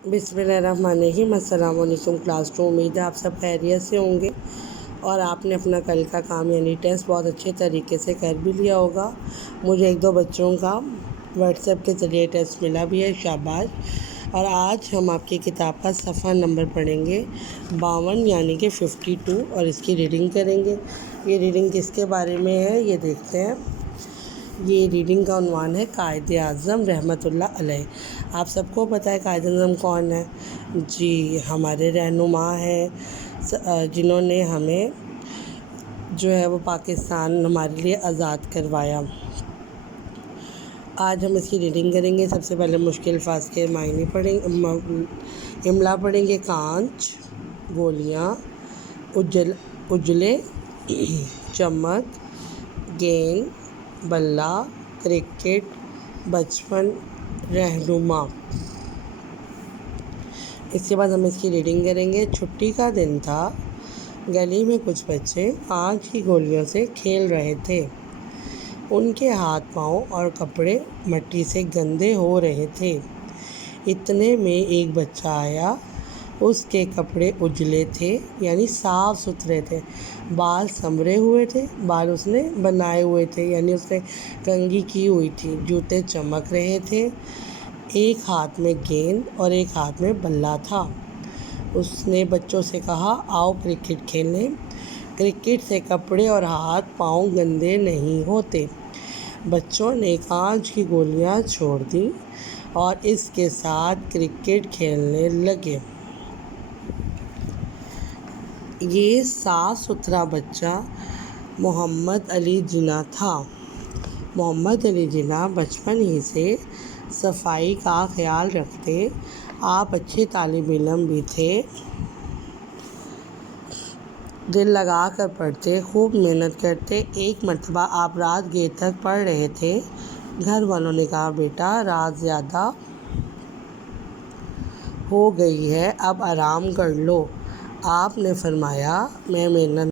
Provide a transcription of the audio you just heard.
बिस्मिल्लाहिर्रहमानिर्रहीम। अस्सलाम वालेकुम क्लास टू। उम्मीद है आप सब खैरियत से होंगे और आपने अपना कल का काम यानी टेस्ट बहुत अच्छे तरीके से कर भी लिया होगा। मुझे एक दो बच्चों का व्हाट्सएप के ज़रिए टेस्ट मिला भी है, शाबाश। और आज हम आपकी किताब का सफ़ा नंबर पढ़ेंगे 52 यानी कि 52 और इसकी रीडिंग करेंगे। ये रीडिंग किसके बारे में है ये देखते हैं। ये रीडिंग का उन्वान है कायदे आज़म रहमतुल्लाह अलैह। आप सबको पता है कायदे आज़म कौन है? जी, हमारे रहनुमा हैं जिन्होंने हमें जो है वो पाकिस्तान हमारे लिए आज़ाद करवाया। आज हम इसकी रीडिंग करेंगे। सबसे पहले मुश्किल अल्फाज के मायने पढ़ेंगे, इमला पढ़ेंगे। कांच, गोलियाँ, उजले, चमक, गेंद, बल्ला, क्रिकेट, बचपन, रहनुमा। इसके बाद हम इसकी रीडिंग करेंगे। छुट्टी का दिन था। गली में कुछ बच्चे कांच की गोलियों से खेल रहे थे। उनके हाथ पाँव और कपड़े मिट्टी से गंदे हो रहे थे। इतने में एक बच्चा आया। उसके कपड़े उजले थे यानी साफ़ सुथरे थे, बाल संवरे हुए थे, बाल उसने बनाए हुए थे यानी उसने कंघी की हुई थी, जूते चमक रहे थे। एक हाथ में गेंद और एक हाथ में बल्ला था। उसने बच्चों से कहा, आओ क्रिकेट खेलें। क्रिकेट से कपड़े और हाथ पाँव गंदे नहीं होते। बच्चों ने कांच की गोलियां छोड़ दी और इसके साथ क्रिकेट खेलने लगे। ये साफ़ सुथरा बच्चा मोहम्मद अली जिन्ना था। मोहम्मद अली जिन्ना बचपन ही से सफाई का ख्याल रखते। आप अच्छे तालिब इल्म भी थे। दिल लगा कर पढ़ते, खूब मेहनत करते। एक मरतबा आप रात देर तक पढ़ रहे थे। घर वालों ने कहा, बेटा रात ज़्यादा हो गई है, अब आराम कर लो। आपने फरमाया, मैं मेहनत